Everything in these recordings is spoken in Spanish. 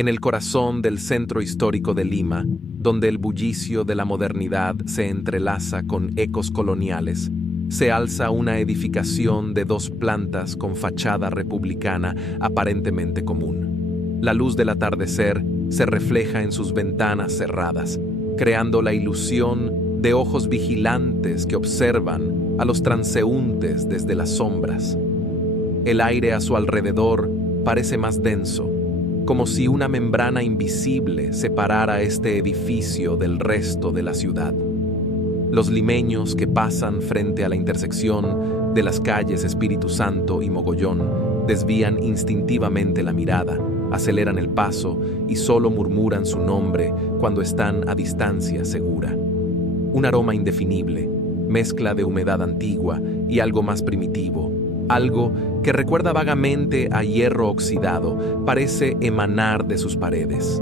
en el corazón del centro histórico de Lima, donde el bullicio de la modernidad se entrelaza con ecos coloniales, se alza una edificación de 2 plantas con fachada republicana aparentemente común. La luz del atardecer se refleja en sus ventanas cerradas, creando la ilusión de ojos vigilantes que observan a los transeúntes desde las sombras. El aire a su alrededor parece más denso, como si una membrana invisible separara este edificio del resto de la ciudad. Los limeños que pasan frente a la intersección de las calles Espíritu Santo y Mogollón desvían instintivamente la mirada, aceleran el paso y solo murmuran su nombre cuando están a distancia segura. Un aroma indefinible, mezcla de humedad antigua y algo más primitivo, algo que recuerda vagamente a hierro oxidado, parece emanar de sus paredes.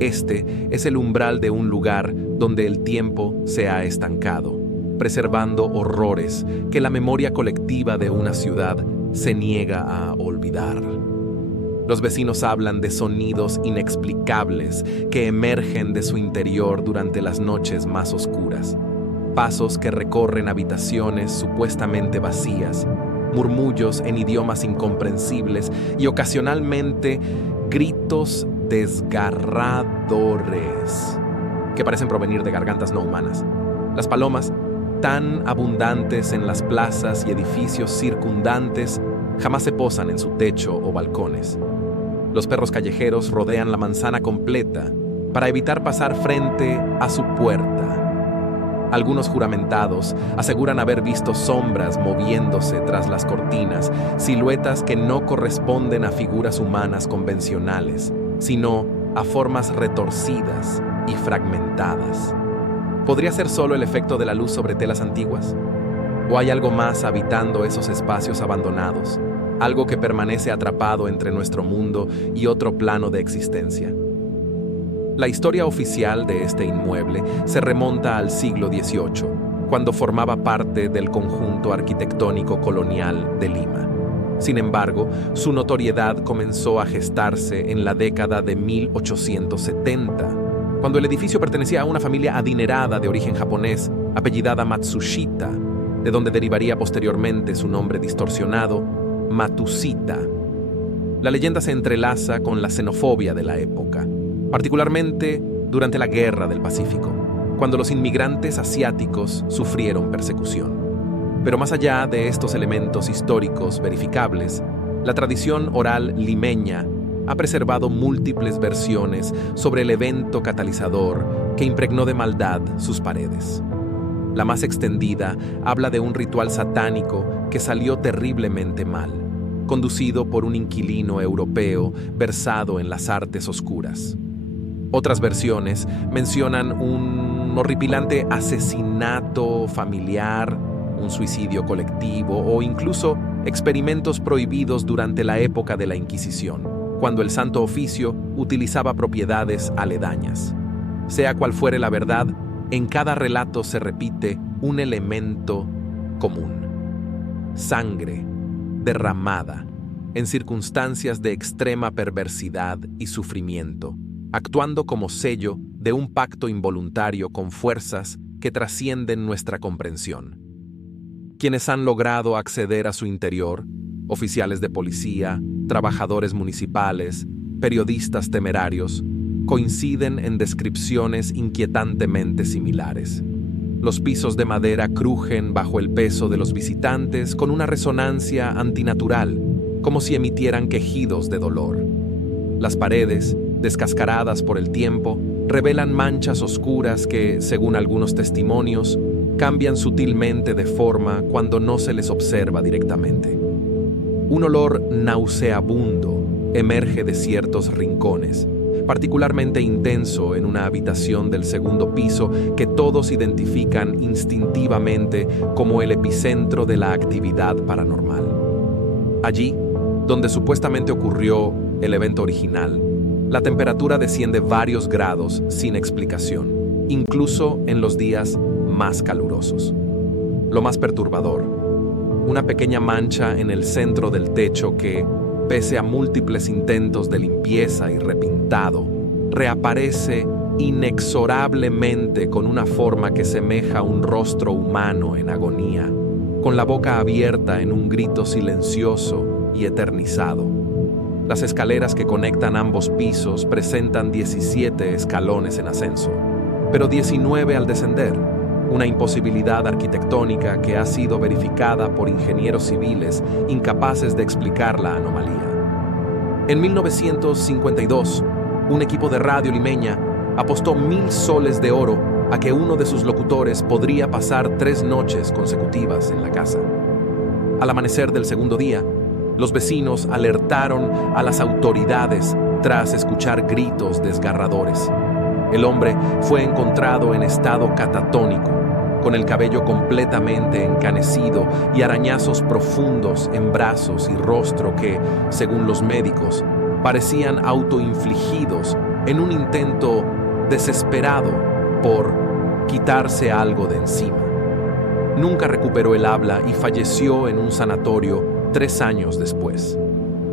Este es el umbral de un lugar donde el tiempo se ha estancado, preservando horrores que la memoria colectiva de una ciudad se niega a olvidar. Los vecinos hablan de sonidos inexplicables que emergen de su interior durante las noches más oscuras. Pasos que recorren habitaciones supuestamente vacías, murmullos en idiomas incomprensibles y ocasionalmente gritos desgarradores que parecen provenir de gargantas no humanas. Las palomas, tan abundantes en las plazas y edificios circundantes, jamás se posan en su techo o balcones. Los perros callejeros rodean la manzana completa para evitar pasar frente a su puerta. Algunos juramentados aseguran haber visto sombras moviéndose tras las cortinas, siluetas que no corresponden a figuras humanas convencionales, sino a formas retorcidas y fragmentadas. ¿Podría ser solo el efecto de la luz sobre telas antiguas? ¿O hay algo más habitando esos espacios abandonados? Algo que permanece atrapado entre nuestro mundo y otro plano de existencia. La historia oficial de este inmueble se remonta al siglo XVIII, cuando formaba parte del conjunto arquitectónico colonial de Lima. Sin embargo, su notoriedad comenzó a gestarse en la década de 1870, cuando el edificio pertenecía a una familia adinerada de origen japonés, apellidada Matsushita, de donde derivaría posteriormente su nombre distorsionado, Matsushita. La leyenda se entrelaza con la xenofobia de la época, particularmente durante la Guerra del Pacífico, cuando los inmigrantes asiáticos sufrieron persecución. Pero más allá de estos elementos históricos verificables, la tradición oral limeña ha preservado múltiples versiones sobre el evento catalizador que impregnó de maldad sus paredes. La más extendida habla de un ritual satánico que salió terriblemente mal, conducido por un inquilino europeo versado en las artes oscuras. Otras versiones mencionan un horripilante asesinato familiar, un suicidio colectivo o incluso experimentos prohibidos durante la época de la Inquisición, cuando el Santo Oficio utilizaba propiedades aledañas. Sea cual fuere la verdad, en cada relato se repite un elemento común: sangre derramada en circunstancias de extrema perversidad y sufrimiento, actuando como sello de un pacto involuntario con fuerzas que trascienden nuestra comprensión. Quienes han logrado acceder a su interior, oficiales de policía, trabajadores municipales, periodistas temerarios, coinciden en descripciones inquietantemente similares. Los pisos de madera crujen bajo el peso de los visitantes con una resonancia antinatural, como si emitieran quejidos de dolor. Las paredes, descascaradas por el tiempo, revelan manchas oscuras que, según algunos testimonios, cambian sutilmente de forma cuando no se les observa directamente. Un olor nauseabundo emerge de ciertos rincones, particularmente intenso en una habitación del segundo piso que todos identifican instintivamente como el epicentro de la actividad paranormal. Allí, donde supuestamente ocurrió el evento original, la temperatura desciende varios grados sin explicación, incluso en los días más calurosos. Lo más perturbador: una pequeña mancha en el centro del techo que, pese a múltiples intentos de limpieza y repintado, reaparece inexorablemente con una forma que semeja un rostro humano en agonía, con la boca abierta en un grito silencioso y eternizado. Las escaleras que conectan ambos pisos presentan 17 escalones en ascenso, pero 19 al descender, una imposibilidad arquitectónica que ha sido verificada por ingenieros civiles incapaces de explicar la anomalía. En 1952, un equipo de radio limeña apostó 1.000 soles de oro a que uno de sus locutores podría pasar 3 noches consecutivas en la casa. Al amanecer del segundo día, los vecinos alertaron a las autoridades tras escuchar gritos desgarradores. El hombre fue encontrado en estado catatónico, con el cabello completamente encanecido y arañazos profundos en brazos y rostro que, según los médicos, parecían autoinfligidos en un intento desesperado por quitarse algo de encima. Nunca recuperó el habla y falleció en un sanatorio 3 años después.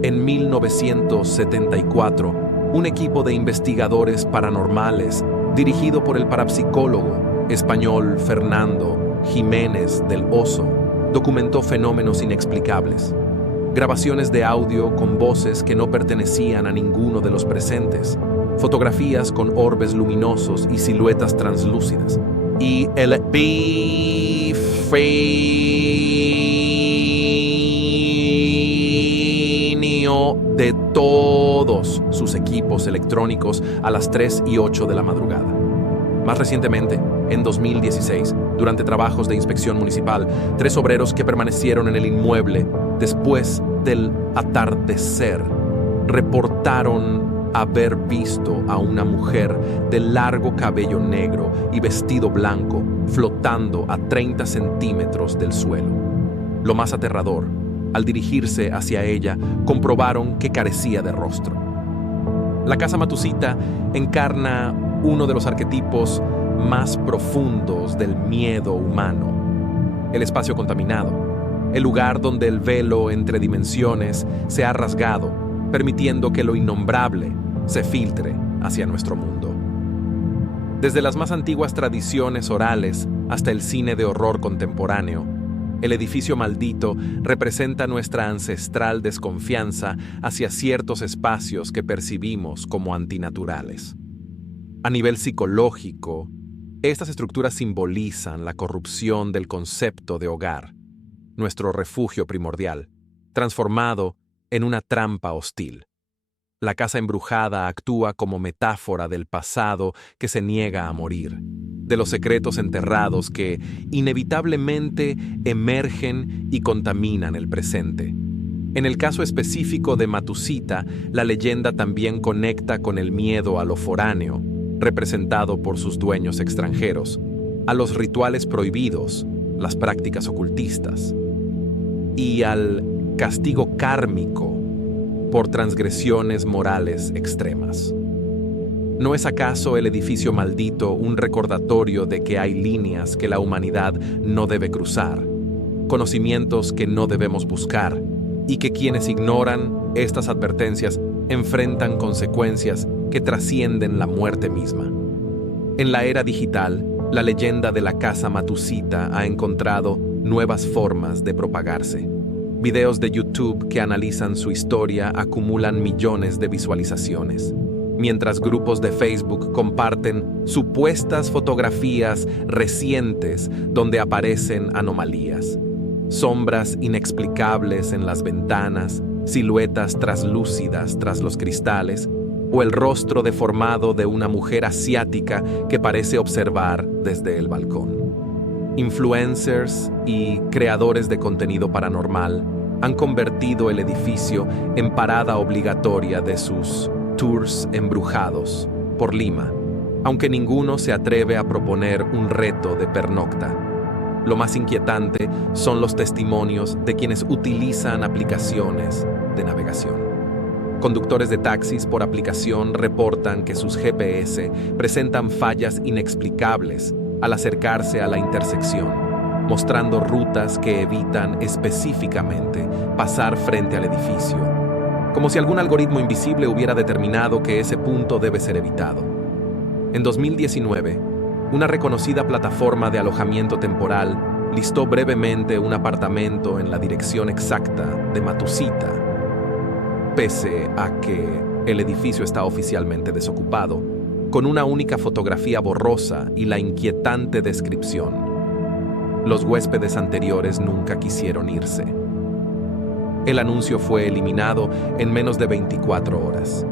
En 1974, un equipo de investigadores paranormales, dirigido por el parapsicólogo español Fernando Jiménez del Oso, documentó fenómenos inexplicables. Grabaciones de audio con voces que no pertenecían a ninguno de los presentes, fotografías con orbes luminosos y siluetas translúcidas, y el epifanio de todos sus equipos electrónicos a las 3 y 8 de la madrugada. Más recientemente, en 2016, durante trabajos de inspección municipal, 3 obreros que permanecieron en el inmueble después del atardecer reportaron haber visto a una mujer de largo cabello negro y vestido blanco flotando a 30 centímetros del suelo. Lo más aterrador, al dirigirse hacia ella, comprobaron que carecía de rostro. La casa Matusita encarna uno de los arquetipos más profundos del miedo humano: el espacio contaminado, el lugar donde el velo entre dimensiones se ha rasgado, permitiendo que lo innombrable se filtre hacia nuestro mundo. Desde las más antiguas tradiciones orales hasta el cine de horror contemporáneo, el edificio maldito representa nuestra ancestral desconfianza hacia ciertos espacios que percibimos como antinaturales. A nivel psicológico, estas estructuras simbolizan la corrupción del concepto de hogar, nuestro refugio primordial, transformado en una trampa hostil. La casa embrujada actúa como metáfora del pasado que se niega a morir, de los secretos enterrados que inevitablemente emergen y contaminan el presente. En el caso específico de Matusita, la leyenda también conecta con el miedo a lo foráneo, representado por sus dueños extranjeros, a los rituales prohibidos, las prácticas ocultistas, y al castigo kármico por transgresiones morales extremas. ¿No es acaso el edificio maldito un recordatorio de que hay líneas que la humanidad no debe cruzar, conocimientos que no debemos buscar, y que quienes ignoran estas advertencias enfrentan consecuencias que trascienden la muerte misma? En la era digital, la leyenda de la casa Matusita ha encontrado nuevas formas de propagarse. Videos de YouTube que analizan su historia acumulan millones de visualizaciones, mientras grupos de Facebook comparten supuestas fotografías recientes donde aparecen anomalías, sombras inexplicables en las ventanas, siluetas traslúcidas tras los cristales, o el rostro deformado de una mujer asiática que parece observar desde el balcón. Influencers y creadores de contenido paranormal han convertido el edificio en parada obligatoria de sus tours embrujados por Lima, aunque ninguno se atreve a proponer un reto de pernocta. Lo más inquietante son los testimonios de quienes utilizan aplicaciones de navegación. Conductores de taxis por aplicación reportan que sus GPS presentan fallas inexplicables al acercarse a la intersección, mostrando rutas que evitan específicamente pasar frente al edificio. como si algún algoritmo invisible hubiera determinado que ese punto debe ser evitado. En 2019, una reconocida plataforma de alojamiento temporal listó brevemente un apartamento en la dirección exacta de Matucita. Pese a que el edificio está oficialmente desocupado, con una única fotografía borrosa y la inquietante descripción: los huéspedes anteriores nunca quisieron irse. El anuncio fue eliminado en menos de 24 horas.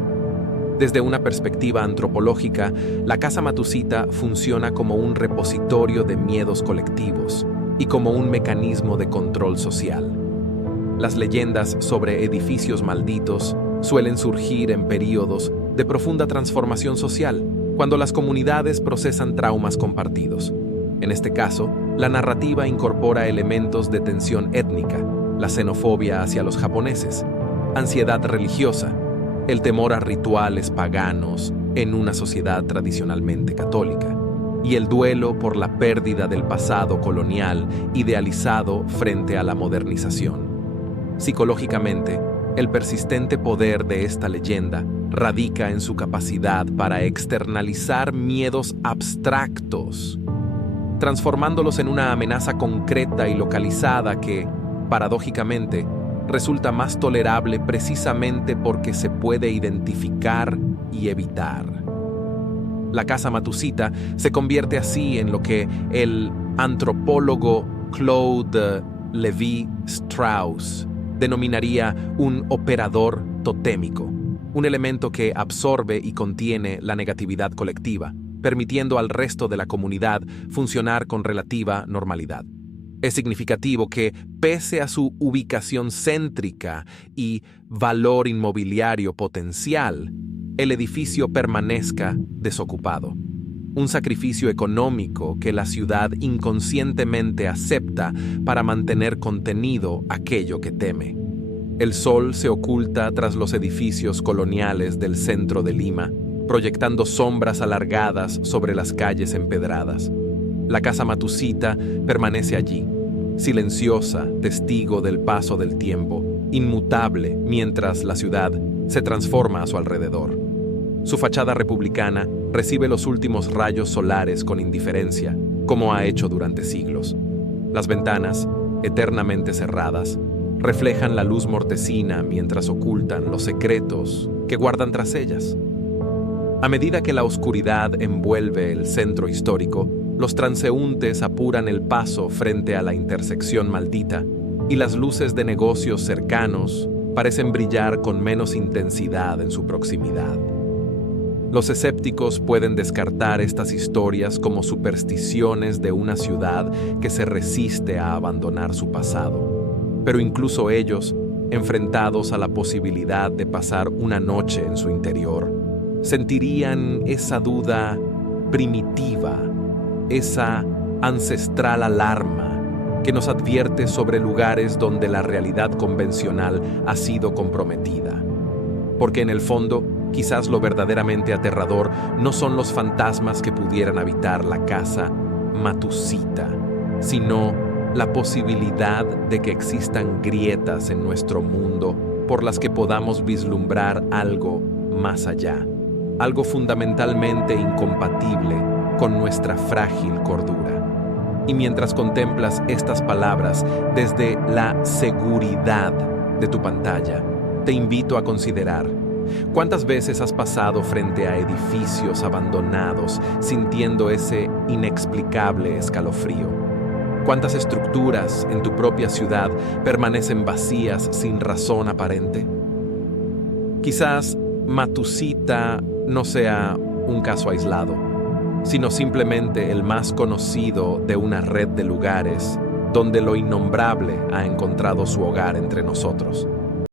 Desde una perspectiva antropológica, la Casa Matucita funciona como un repositorio de miedos colectivos y como un mecanismo de control social. Las leyendas sobre edificios malditos suelen surgir en períodos de profunda transformación social, cuando las comunidades procesan traumas compartidos. En este caso, la narrativa incorpora elementos de tensión étnica, la xenofobia hacia los japoneses, ansiedad religiosa, el temor a rituales paganos en una sociedad tradicionalmente católica, y el duelo por la pérdida del pasado colonial idealizado frente a la modernización. Psicológicamente, el persistente poder de esta leyenda radica en su capacidad para externalizar miedos abstractos, transformándolos en una amenaza concreta y localizada que, paradójicamente, resulta más tolerable precisamente porque se puede identificar y evitar. La Casa Matucita se convierte así en lo que el antropólogo Claude Lévi-Strauss denominaría un operador totémico, un elemento que absorbe y contiene la negatividad colectiva, permitiendo al resto de la comunidad funcionar con relativa normalidad. Es significativo que, pese a su ubicación céntrica y valor inmobiliario potencial, el edificio permanezca desocupado. Un sacrificio económico que la ciudad inconscientemente acepta para mantener contenido aquello que teme. El sol se oculta tras los edificios coloniales del centro de Lima, proyectando sombras alargadas sobre las calles empedradas. La Casa Matucita permanece allí, silenciosa, testigo del paso del tiempo, inmutable mientras la ciudad se transforma a su alrededor. Su fachada republicana recibe los últimos rayos solares con indiferencia, como ha hecho durante siglos. Las ventanas, eternamente cerradas, reflejan la luz mortecina mientras ocultan los secretos que guardan tras ellas. A medida que la oscuridad envuelve el centro histórico, los transeúntes apuran el paso frente a la intersección maldita y las luces de negocios cercanos parecen brillar con menos intensidad en su proximidad. Los escépticos pueden descartar estas historias como supersticiones de una ciudad que se resiste a abandonar su pasado. Pero incluso ellos, enfrentados a la posibilidad de pasar una noche en su interior, sentirían esa duda primitiva, esa ancestral alarma que nos advierte sobre lugares donde la realidad convencional ha sido comprometida. Porque en el fondo, quizás lo verdaderamente aterrador no son los fantasmas que pudieran habitar la Casa Matucita, sino la posibilidad de que existan grietas en nuestro mundo por las que podamos vislumbrar algo más allá, algo fundamentalmente incompatible con nuestra frágil cordura. Y mientras contemplas estas palabras desde la seguridad de tu pantalla, te invito a considerar: ¿cuántas veces has pasado frente a edificios abandonados sintiendo ese inexplicable escalofrío? ¿Cuántas estructuras en tu propia ciudad permanecen vacías sin razón aparente? Quizás Matucita no sea un caso aislado, sino simplemente el más conocido de una red de lugares donde lo innombrable ha encontrado su hogar entre nosotros.